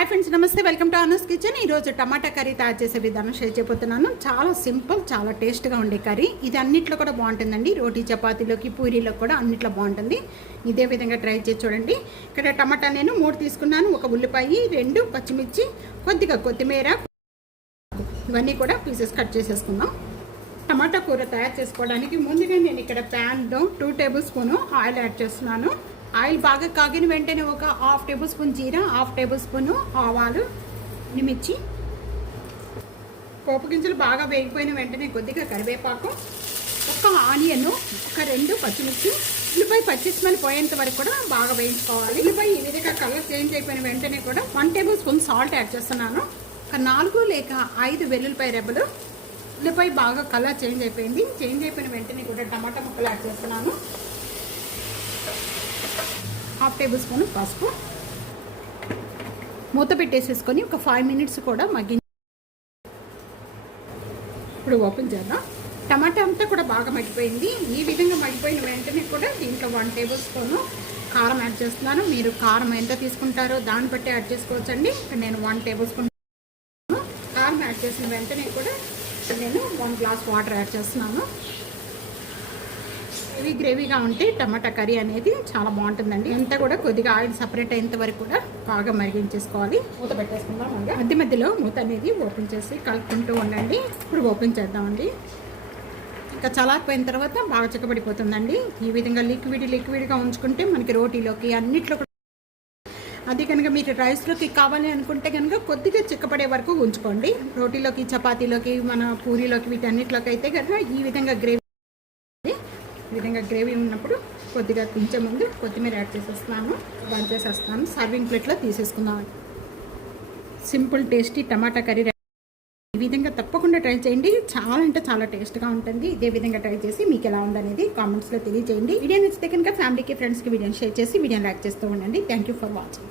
Hi friends, namaste. Welcome to Anu's kitchen. ఈరోజు tomato curry తయారు చేసే విధానం షేర్ చేయబోతున్నాను. చాలా సింపుల్, చాలా టేస్ట్గా ఉండే కర్రీ. ఇది అన్నిట్లో కూడా బాగుంటుందండి. రోటీ, చపాతీలోకి, పూరీలోకి కూడా అన్నిట్లో బాగుంటుంది. ఇదే విధంగా ట్రై చేసి చూడండి. ఇక్కడ టమాటా నేను 3 తీసుకున్నాను. ఒక ఉల్లిపాయ, 2 పచ్చిమిర్చి, కొద్దిగా కొత్తిమీర, ఇవన్నీ కూడా పీసెస్ కట్ చేసేసుకుందాం. టమాటా కూర తయారు చేసుకోవడానికి ముందుగా నేను ఇక్కడ ప్యాన్లో 2 టేబుల్ స్పూన్ ఆయిల్ యాడ్ చేస్తున్నాను. ఆయిల్ బాగా కాగిన వెంటనే ఒక 1/2 టేబుల్ స్పూన్ జీరా, 1/2 టేబుల్ స్పూన్ ఆవాలు, మిర్చి, పోపు గింజలు బాగా వేగిపోయిన వెంటనే కొద్దిగా కరివేపాకు, ఒక ఆనియన్, ఒక 2 పచ్చిమిర్చి, ఉల్లిపాయ పచ్చి స్మెల్ పోయేంత వరకు కూడా బాగా వేయించుకోవాలి. ఉల్లిపాయ ఈ విధంగా కలర్ చేంజ్ అయిపోయిన వెంటనే కూడా 1 టేబుల్ స్పూన్ సాల్ట్ యాడ్ చేస్తున్నాను. ఒక 4 లేక 5 వెల్లుల్లిపాయ రెబ్బలు. ఉల్లిపాయ బాగా కలర్ చేంజ్ అయిపోయింది. చేంజ్ అయిపోయిన వెంటనే కూడా టమాటా ముక్కలు యాడ్ చేస్తున్నాను. 1/2 టేబుల్ స్పూన్ పసుపు, మూత పెట్టేసేసుకొని ఒక 5 మినిట్స్ కూడా ఇప్పుడు ఓపెన్ చేద్దాం. టమాటా అంతా కూడా బాగా మగ్గిపోయింది. ఈ విధంగా మగ్గిపోయిన వెంటనే కూడా దీంట్లో 1 టేబుల్ స్పూన్ కారం యాడ్ చేస్తున్నాను. మీరు కారం ఎంత తీసుకుంటారో దాన్ని బట్టి యాడ్ చేసుకోవచ్చండి. నేను 1 టేబుల్ స్పూన్ కారం యాడ్ చేసిన వెంటనే కూడా నేను 1 గ్లాస్ వాటర్ యాడ్ చేస్తున్నాను. ఇవి గ్రేవీగా ఉంటే టమాటా కర్రీ అనేది చాలా బాగుంటుందండి. అంతా కూడా కొద్దిగా ఆయిల్ సపరేట్ అయ్యేంత వరకు కూడా బాగా మరిగించేసుకోవాలి. మూత పెట్టేసుకుందాం. మధ్య మధ్యలో మూత అనేది ఓపెన్ చేసి కలుపుకుంటూ ఉండండి. ఇప్పుడు ఓపెన్ చేద్దామండి. ఇంకా చల్లారిపోయిన తర్వాత బాగా చిక్కబడిపోతుందండి. ఈ విధంగా లిక్విడ్గా ఉంచుకుంటే మనకి రోటీలోకి అన్నిట్లో కూడా, అది కనుక మీరు రైస్లోకి కావాలి అనుకుంటే కనుక కొద్దిగా చిక్కపడే వరకు ఉంచుకోండి. రోటీలోకి, చపాతీలోకి, మన పూరీలోకి, వీటన్నిటిలోకి అయితే కనుక ఈ విధంగా గ్రేవీ ఉన్నప్పుడు కొద్దిగా దించే ముందు కొత్తిమీర యాడ్ చేసేస్తున్నాను. బంద్ చేసేస్తాను. సర్వింగ్ ప్లేట్లో తీసేసుకుందాం. సింపుల్ టేస్టీ టమాటా కర్రీ ఈ విధంగా తప్పకుండా ట్రై చేయండి. చాలా అంటే చాలా టేస్ట్గా ఉంటుంది. ఇదే విధంగా ట్రై చేసి మీకు ఎలా ఉందనేది కామెంట్స్లో తెలియజేయండి. వీడియో నచ్చితే కనుక ఫ్యామిలీకి, ఫ్రెండ్స్కి వీడియోని షేర్ చేసి వీడియోని లైక్ చేస్తూ ఉండండి. Thank you for watching.